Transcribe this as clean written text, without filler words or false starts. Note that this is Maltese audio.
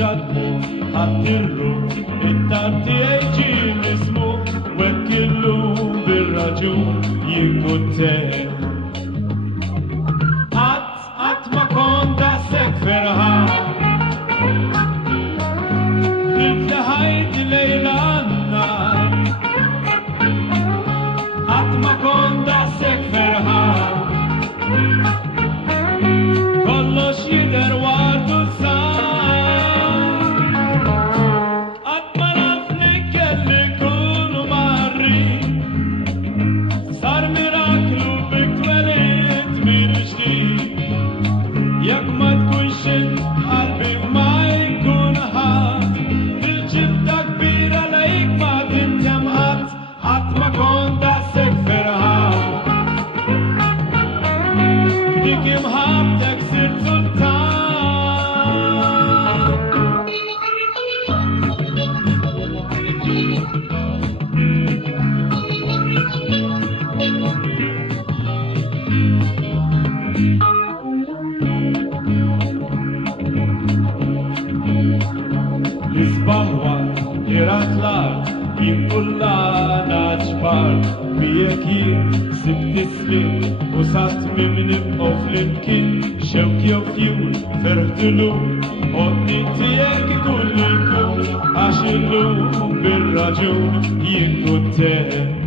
xadmu ħattirru it-tarti eġi nismu wekkillu bir-raġun jinkunten. Qatt ma kont daqshekk ferħan dik li ħajti lejla għan-nar. Qatt ma kont daqshekk ferħan kollox jidher wartu sar. Qatt ma naf li kelli kunu marri sar miraklu bik twelid mill-ġdid. Jekk ma tkunx int qalbi ma jkun ħadd il-ġibda kbira lejk ma tintemm qatt. Qatt ma kont daqshekk ferħan dik imħabbtek sirt sultan. L-isbaħwa irat l-art jinkullana ġbar bijek jien sibt islim u satt minn nibqgħu flimkien xewki jew fjur ferħtulu qoddi tiegħek ikun li jkun għax illum bir-raġun jien kuntent.